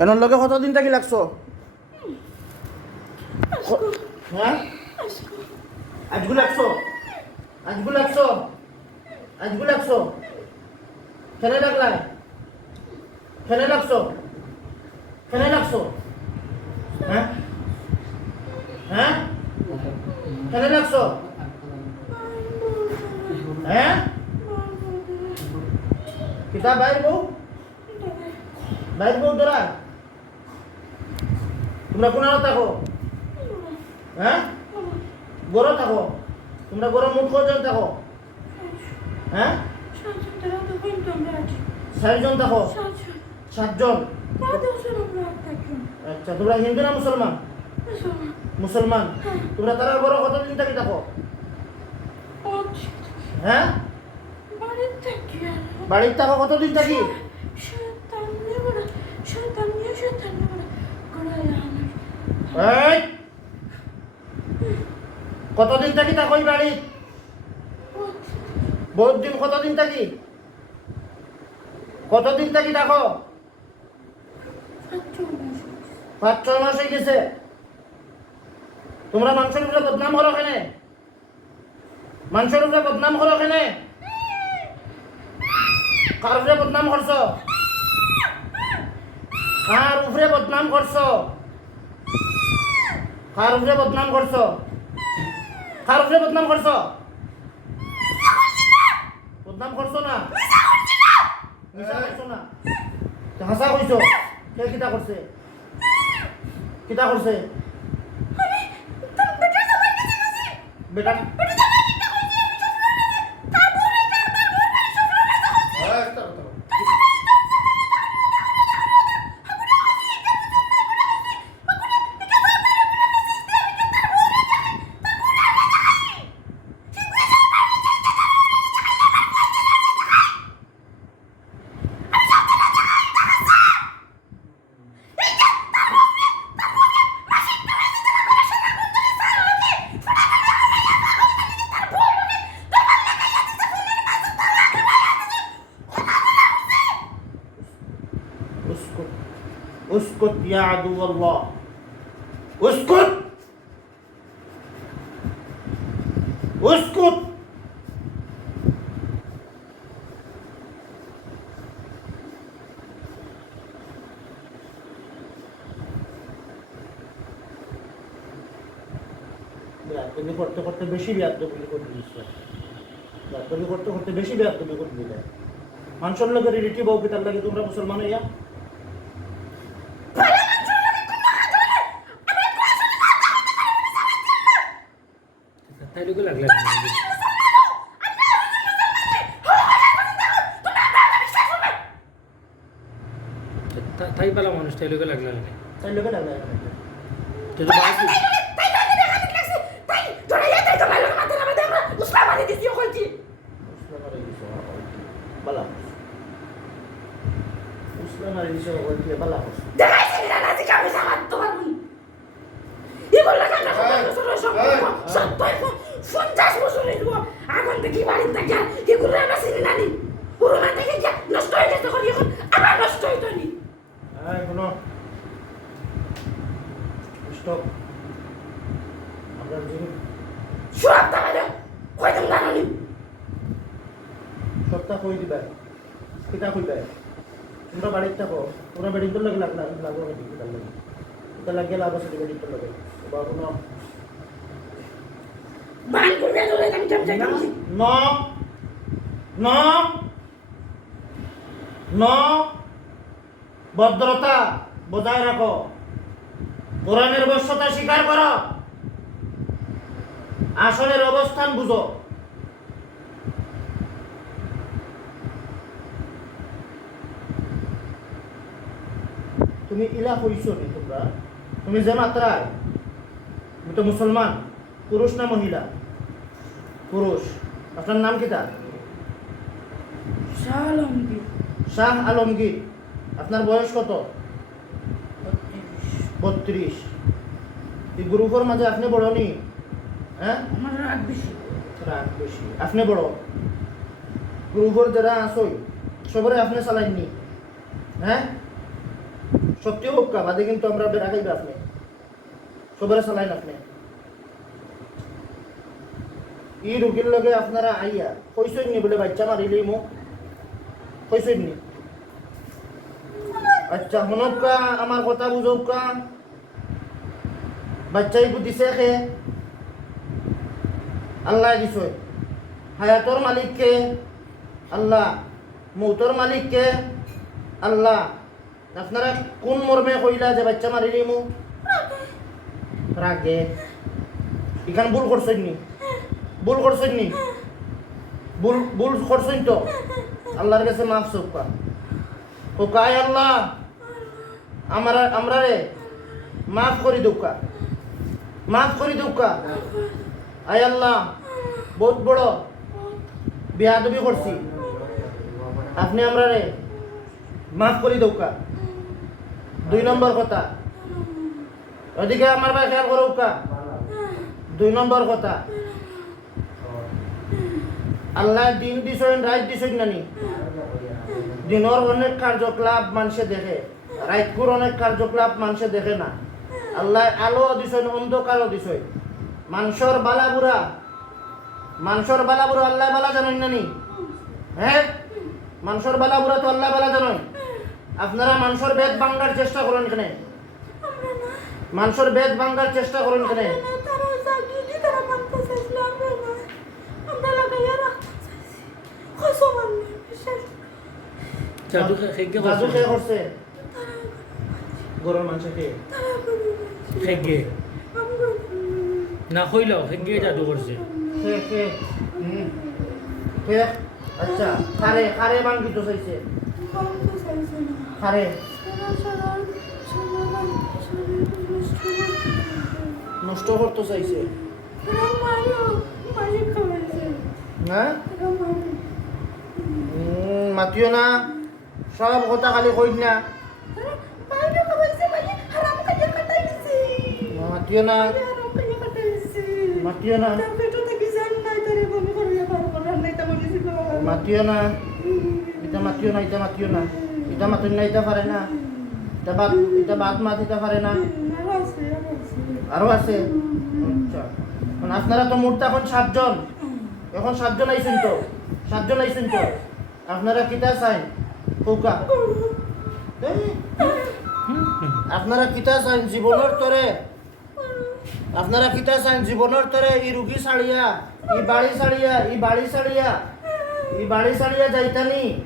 এনার লগে কতদিন থাকি লাগছো? হ্যাঁ আজগু লাগছো? আজগু লাগছো? আজগু লাগছো? কেনে লাগলাই কেনে লাগছো? কেনে লাগছো? হ্যাঁ হ্যাঁ কেনে লাগছো? হ্যাঁ কিতাব বাইর বউ বাইর বউ তোরা তোমরা কোনারো থাকো? হ্যাঁ? গরো থাকো। তোমরা গরো মুখ কজন থাকো? হ্যাঁ? চারজন থাকো? সাতজন? আচ্ছা তোমরা হিন্দু না মুসলমান? মুসলমান। তোমরা তারা বড় কতদিন থাকি থাকো? হ্যাঁ? বাড়ির থাকো কতদিন থাকি? এই! কতদিন থাকি থাকো এই বাড়ি বহুত দিন কতদিন থাকি? কতদিন থাকি থাকো পাঁচ ছয় মাস হয়ে গেছে। তোমরা মানুষের উপরে বদনাম করো কেনে? মানুষের উপরে বদনাম করো কেনে? কার উপরে বদনাম করছ? কার উপরে বদনাম করছ? কার উপরে বদনাম করছ? কার উপরে বদনাম করছ? বদনাম করছ না? মিছা করছ না? হাসা কইছো? কে কিটা করছে? কিটা করছে? বেটা উস্কুত ইয়া عدو আল্লাহ উস্কুত উস্কুত করতে করতে বেশি ব্যাকলি করে দিচ্ছে। ব্যাকলি করতে করতে বেশি ব্যাকলি করে দিলে। মানুষের লোকের রিলেটিভ হবে তার লাগে তোমরা মুসলমান হইয়া। পালা মানুষ তাই লোকে লাগলে লাগে তাই লোকে লাগলে তো তো বাকি মুসলমান হয়ে গেছে বালা মুসলমান হয়ে গেছে বলতে বালা পঞ্চাশ বছর হইল এখন থেকে বাড়ির থেকে এগুলো আমরা চিনি নানি পুরোনো থেকে গিয়া নষ্ট হয়ে গেছে করি এখন আবার নষ্ট হইতো নি এই কোনো স্টপ আমরা যিনি সব তাহলে কয়জন জানি সপ্তাহ কই দিবা কিতা কইবা তোমরা বাড়িতে থাকো তোমরা বেডিং লাগে লাগ লাগ লাগো নাকি কিতা লাগে কিতা লাগে লাভ আছে বেডিং লাগে বা কোনো বান আমি ন ন ন ভদ্রতা বজায় রাখো। কোরআনের বশ্যতা স্বীকার করো। আসনের অবস্থান বুঝো। তুমি ইলা কইছো নি তোমরা? তুমি যে মাত্রায় তুমি তো মুসলমান পুরুষ না মহিলা? পুরুষ। আপনার নাম কিতা শালঙ্গি শাহ আলমগীর। আপনার বয়স কত? বত্রিশ। এই গ্রুপের মাঝে আপনি বড় নি? হ্যাঁ? আমার রাগ বেশি। রাগ বেশি। আপনি বড়? গ্রুপের যারা আসই সবরে আপনি চালাইনি হ্যাঁ? সত্যি হোক বাদে কিন্তু আমরা বেড়াইবে আপনি সবারে চালাইন আপনি ই রুগীর লগে আপনারা আইয়া কইসই নি বলে বাচ্চা মারিলেই মোক কইসই নি। আচ্ছা শুনক কা আমার কথা বুঝক কা। বাচ্চাই দিছে খে আল্লাহ দিছে। হায়াতর মালিককে আল্লাহ। মৌতর মালিককে আল্লাহ। আপনারা কোন মর্মে কইলা যে বাচ্চা মারিলি মু রাগে। এখানে ভুল করছেন নি? ভুল করছেন নি? ভুল ভুল করছেন তো? আল্লাহর কাছে মাফ চোখা ও কায় আল্লাহ। আমরা আমরা রে, মাফ করি দৌকা। মাফ করি দৌকা। আয় আল্লাহ। বহুত বড় বিয়াদবি করছি। আপনি আমরা রে, মাফ করি দৌকা। দুই নম্বর কথা। ওদিকে আমার ভাই খেয়াল করো উকা। দুই নম্বর কথা। আল্লাহ দিন দিছেন রাত দিছেন নানি দিনের অনেক কার্যকলাপ মানুষে দেখে। রাতপুর অনেক কার্যকলাপ মানুষে দেখে না। আল্লাহ আলো দিছেন অন্ধকারও দিছেন মানুষের বালা বুড়া। মানুষের বালা বুড়া আল্লাহ বালা জানেন নানি হ্যাঁ? মানুষের বালা বুড়া তো আল্লাহ বালা জানেন। আপনারা মানুষের বেদ ভাঙ্গার চেষ্টা করেন কেন? মানুষের বেদ ভাঙ্গার চেষ্টা করেন কেন? না জাদু করছে। করে আচ্ছা চাইছে শরীর নষ্ট করতে চাইছে। হ্যাঁ? মাতিও না। সব কথা খালি কই না। মাতিও না। মাতিও না। মাতিও না। ইটা মাতিও না ইটা মাতিও না। ইটা মাতিও না পারে না। ইটা বাদ ইটা বাদ মাত ইটা পারে না। আর আছে। আচ্ছা। আপনারা তো মোট এখন সাতজন। এখন সাতজন আইছেন তো। সাতজন আইছেন তো। আপনারা কিতা চাই? এই, আপনারা কিতা চাই জীবনের তরে আপনারা কিতা চাই জীবনের তরে ই রুগী ছাড়িয়া ই বাড়ি ছাড়িয়া ই বাড়ি ছাড়িয়া ই বাড়ি ছাড়িয়া যাইতানি?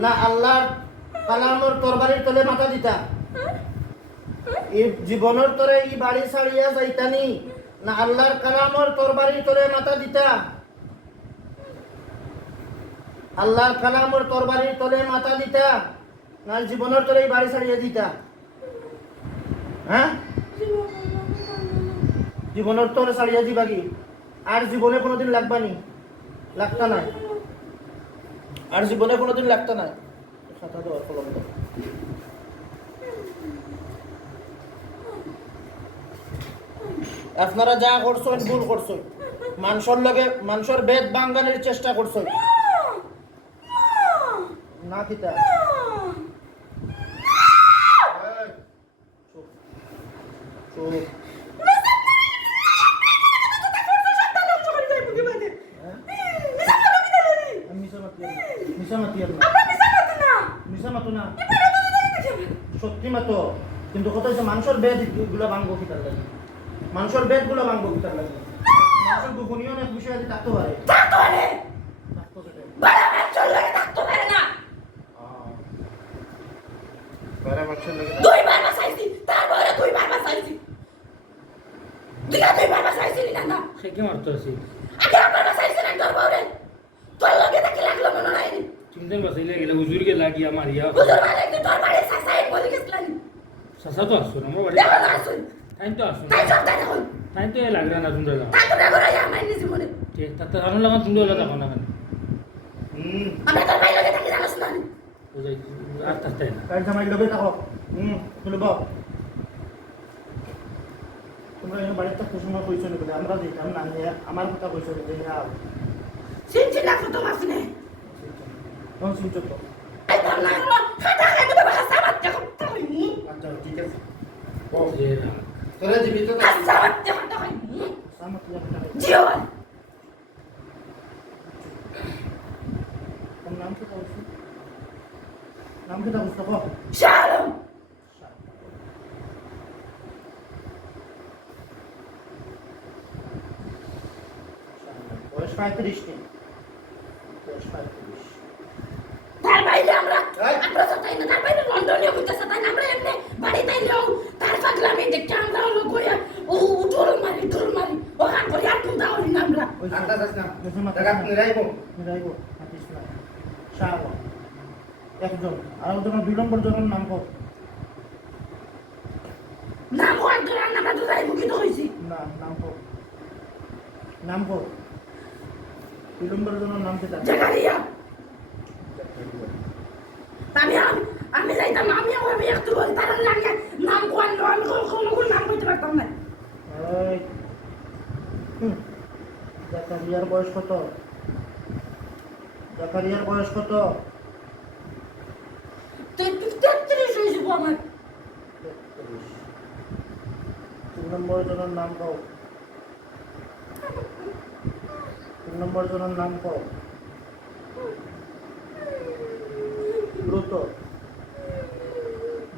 না আল্লাহ কালামর তরবারির তলে মাথা দিতা। এই জীবনের তরে ই বাড়ি ছাড়িয়া যাইতানি না আল্লাহর কালামর তরবারির তলে মাথা দিতা। আল্লাহর কালামর তরবারির তলে মাথা দিতা না জীবনের তরে ই বাড়ি ছাড়িয়া দিতা। হ্যাঁ? জীবনের তরে ছাড়িয়া দিবা কি? আর জীবনে কোনোদিন লাগবানি লাগতা নাই? আর জীবনে কোনোদিন লাগতা নাই? আপনারা যা করছেন ভুল করছেন। মানুষের লগে মানুষের বেদ বাঙ্গানের চেষ্টা করছেন। না কিতা? কিন্তু কথা হচ্ছে মানুষের বেদগুলো ভাঙবো কিতার লাগে? মানুষের বেদগুলো ভাঙবো কিতার লাগে? মানুষের গোপনীয় অনেক বিষয় আছে? থাকতে পারে। থাকতে পারে। বাইরে মানুষের লাগে দুইবার বাসাইছি তারপরে দুইবার বাসাইছি দিঘা দুইবার বাসাইছিলি না। না খেগে মারতো আছি আগে আমার বাসাইছিলেন তোর বউরে। তোর লগে তাকে লাগল মনে নাই তিনজন বাসাইলে গেলে হুজুরকে লাগিয়া মারিয়া বুঝুর একটু তোর বাড়ি সাসাই বলে গেছিলেন। সাসা তো আসছো না আমার আসুন তাই তো আসছো তাই সব তাই দেখুন তাই তো লাগরা না শুনতে লাগা তাই তো না করে আমার নিজে মনে। ঠিক তাতে আরও লাগা শুনতে হলো তখন না হুম আমরা তোর ভাই লগে তাকে জানাস না বুঝাই আর তাতে না কাল জামাই লগে থাকো হুম শুনব তোমরা এখানে বাড়িতে থাকতে সময় কইছো না বলে আমরা দিতাম না আমার কথা কইছো না যে হ্যাঁ চিনছি না? কত মাছ নে তখন শুনছো তো এই তোর না হলো খাটা খাই দেবে ভাষা বাচ্চা করতে হইনি আচ্ছা ঠিক আছে তোরা দিবি তো না কাঁচা বাচ্চা মাথা সামত লাগা জিও তোর নাম কি নাম কি শালম বয়স পঁয়ত্রিশ দিন বয়স পঁয়ত্রিশ তার বাইরে আমরা আমরা তো তাই না তার বাইরে লন্ডনে হইতেছে তাই না? আমরা এমনি বাড়ি তাইলেও তার পাগলামি দেখতে আমরা হলো কইয়া ও উঠোর মারি ঢোল মারি ও হাত করে আর পুদা হই না আমরা আটটা যাস না জায়গা নিরাইব নিরাইব হাতিস না শাহ একজন আর একজন দুই নম্বর জনের নাম কর নাম হওয়ার ধরে আমরা তো যাই মুখিত হয়েছি না নাম কর নাম কর দুই নম্বর জনের নাম কি তার জাকারিয়া আমি আমি আমি যাইতাম আমি আমি একটু বলি তার লাগে নাম কোয়ান আমি কোনো কোনো কোনো নাম কইতে পারতাম না এই হুম। জাকারিয়ার বয়স কত? জাকারিয়ার বয়স কত? তেত্রিশ হয়েছে আমার। তিন নম্বর জনের নাম কও। তিন নম্বর জনের নাম কও। দ্রুত।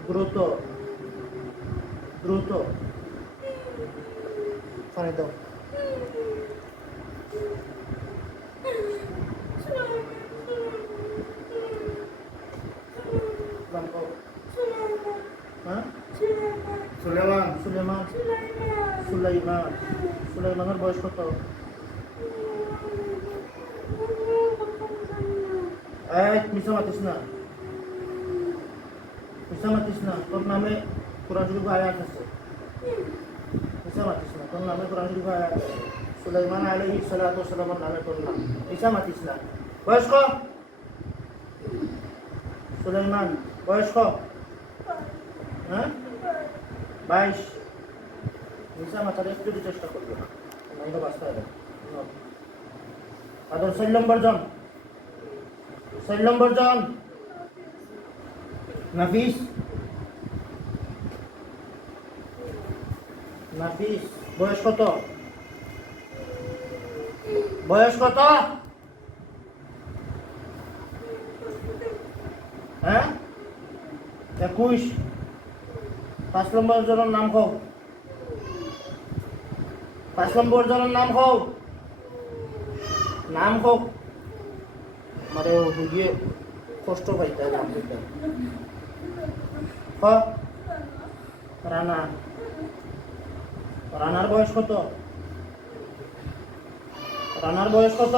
দ্রুত। দ্রুত। পানি দাও নাম কও হ্যাঁ সুলেমান সুলেমান সুলাইমান সুলাইমানের বয়স কত? মিশা মাতিস না। মিশা মাতিস না। তোর নামে কোরআন শরীফ আয়াত আছে। মাতিস না। তোর নামে কোরআন শরীফ আয়াত আছে। সুলাইমান আলাইহিস সালাতু ওয়াসালামের নামে তোর নাম। মিশা মাতিস না। বয়স কত সুলাইমান বয়স হ্যাঁ? বাইশ। মিশা মাথার একটু চেষ্টা করবে না। নাইলে বাঁচতে হবে আদর চার নম্বর জন। চার নম্বর জন। নাফিস নাফিস বয়স কত? বয়স কত? হ্যাঁ একুশ পাঁচ নম্বর জনের নাম কও পাঁচ নম্বর জনের নাম কও নাম কও মানে গিয়ে কষ্ট পাইতে নাম কইতে ক রানা। রানার বয়স কত? রানার বয়স কত?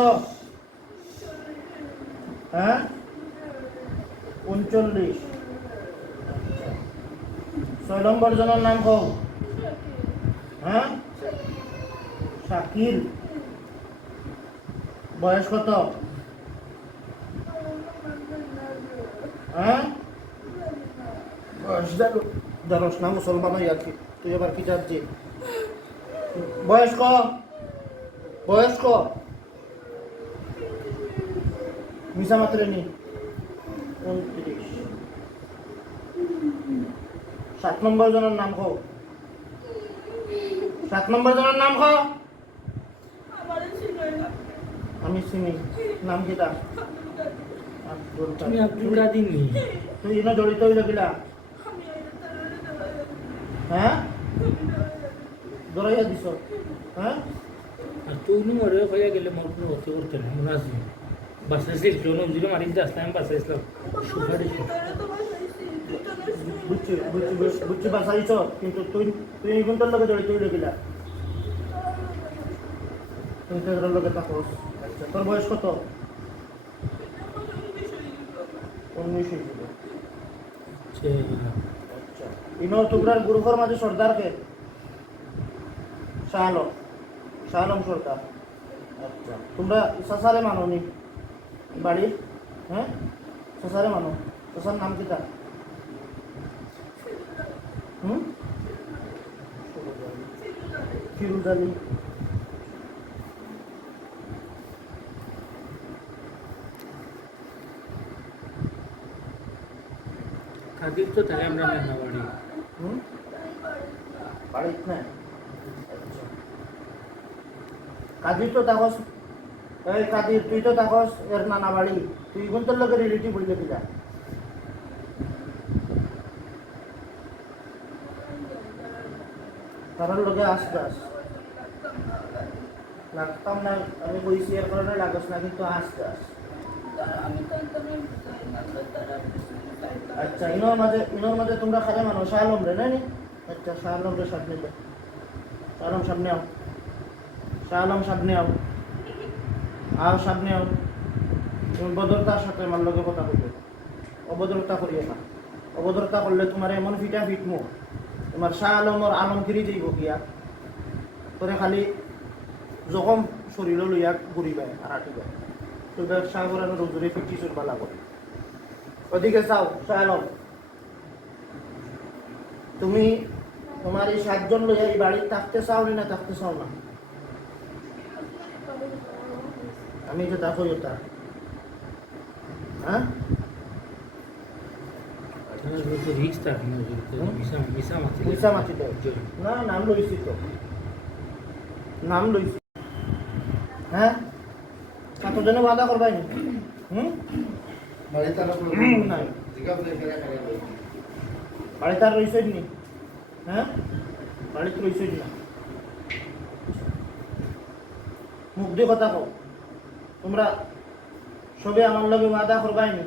হ্যাঁ? উনচল্লিশ। ছয় নম্বর জনের নাম কও হ্যাঁ? শাকিল বয়স কত? হ্যাঁ? বয়স দেখো জানোস না মুসলমান হই আর কি তুই আবার কি যাচ্ছি বয়স ক? বয়স ক? মিশা মাত্রে নি। উনত্রিশ। সাত নম্বর জনের নাম কও সাত নম্বর জনের নাম কও আমি চিনি নাম কিটা তুমি। আব্দুল কাদির নি? তুই ইনো জড়িত হইল কিলা হ্যাঁ দৌড়াইয়া দিছ হ্যাঁ আর তুই নি মরে হয়ে গেলে মোর কোনো অতি করতে না মনে আছে বাসাইছিল কোনো জিরো মারি দিতে আসলাম আমি বাসাইছিলাম সুপারি বুঝছি বুঝছি বুঝছি- বুঝছি বাসাইছ কিন্তু তুই তুই এই লগে জড়িত হইল কিলা তুই তো এটার লগে আচ্ছা তোর বয়স কত? উনিশ আচ্ছা। ইনো তোমরার গ্রুপের মাঝে সর্দারকে? শাহ আলম শাহ আলম সরকার আচ্ছা। তোমরা শশারে মানো নি? বাড়ি? হ্যাঁ? শশারে মানো। শশার নাম কি তার? হুম? ফিরুজ আলী। কাদির তো তাই আমরা মেহনা বাড়ি বাড়িত না কাদির তো তাকস এই কাদির তুই তো তাকস এর নানা বাড়ি। তুই কোন তোর লোকের রিলেটিভ বললে কিলা তারার লোকে আসতাস লাগতাম না, আমি বইছি, এর কারণে লাগস না, কিন্তু আসতাস আচ্ছা ইনোর মাঝে ইনোর মাঝে তোমরা খালে মানো, শাহ আলম রে নানি আচ্ছা শাহ আলম রে সামনে দে শাহ আলম সামনে আও। শাহ আলম সামনে আও। আও সামনে আও। তুমি বদরতার সাথে আমার লগে কথা বলবে। অবদরতা করিও না। অবদরতা করলে তোমার এমন ফিটা ফিটমু তোমার শাহ আলমর আলমগিরি যাইব গিয়া তোরে খালি জখম শরীর লইয়া ঘুরিবাই আর আটিবাই তুই ব্যবসা করানো রোজরে ফিটি চলবা লাগবে ওদিকে চাও শালম তুমি তোমার এই সাতজন লইয়া এই বাড়ি থাকতে চাও না থাকতে চাও না? আমি হ্যাঁ তো মাতি মিশা মাতি না, নাম লইছি তো। নাম লইছি। হ্যাঁ? কতজনে বাধা করবাই হুম? বাড়িতে। বাড়িতে আর রইছেন নি? হ্যাঁ? বাড়িতে রইছেন না। মুখ দিয়ে কথা কও। তোমরা সবে আমার লগে ওয়াদা করবাই নি?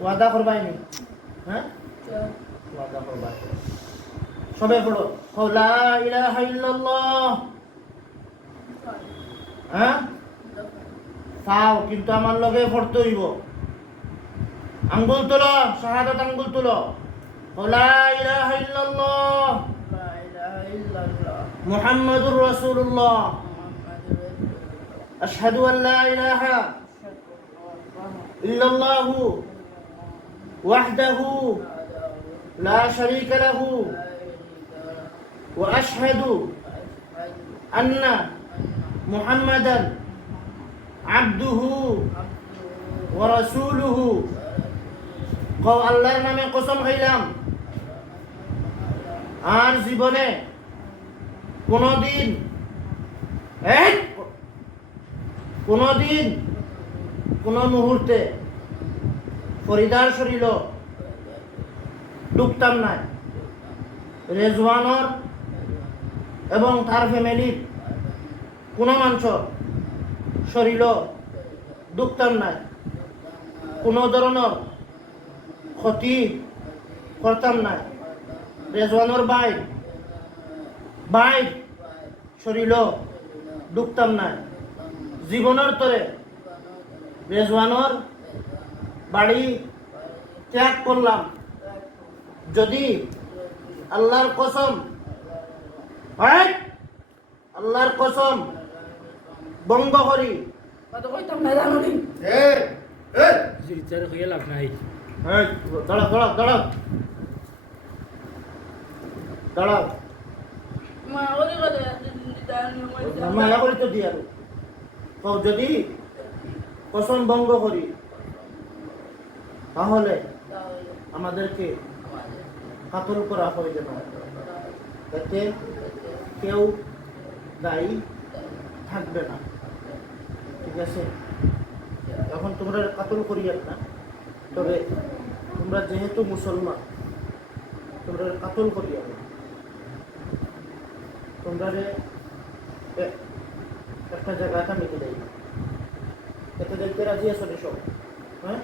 ওয়াদা করবাই নি? হ্যাঁ? ওয়াদা করবাই। সবে পড়ো। লা ইলাহা ইল্লাল্লাহ। হ্যাঁ? পাও কিন্তু আমার লগে পড়তে হইব। আঙ্গুল তুলো, শাহাদাত আঙ্গুল তুলো। লা ইলাহা ইল্লাল্লাহ। মুহাম্মাদুর রাসূলুল্লাহ। আশহাদু আন লা ইলাহা ইল্লাল্লাহু লা শারীকা লাহু ওয়া আশহাদু আন্না মুহাম্মাদান আবদুহু ওয়া রাসূলুহু। কও, আল্লাহর নামে কসম খাইলাম। আর জীবনে কোনোদিন কোনোদিন কোনো মুহূর্তে ফরিদার শরীর ডুবতাম না রেজওয়ানর এবং তার ফ্যামিলির কোনো মানুষ শরীর ডুবতাম না কোনো ধরনের ক্ষতি করতাম না রেজওয়ানোর বাই বাই শরীর ডুবতাম না জীবনের তরে রেজওয়ানোর বাড়ি ত্যাগ করলাম। যদি আল্লাহর কসম, হয়? আল্লাহর কসম বঙ্গ করি কত কইতাম না জানো নি এ, এ, বিচারে লাভ নাই এই, দাঁড়াও দাঁড়াও দাঁড়াও। দাঁড়াও। মা ওরে করে মায়া করি তো কও যদি কসম ভঙ্গ করি তাহলে আমাদেরকে কাতল করা হয়ে যেন এতে কেউ দায়ী থাকবে না। ঠিক আছে? এখন তোমরা কাতল করি না, তবে তোমরা যেহেতু মুসলমান, তোমরা কাতল করি না তোমরা একটা জায়গাটা মিলে দেয় এতে দেখতে রাজি আছো সব? হ্যাঁ?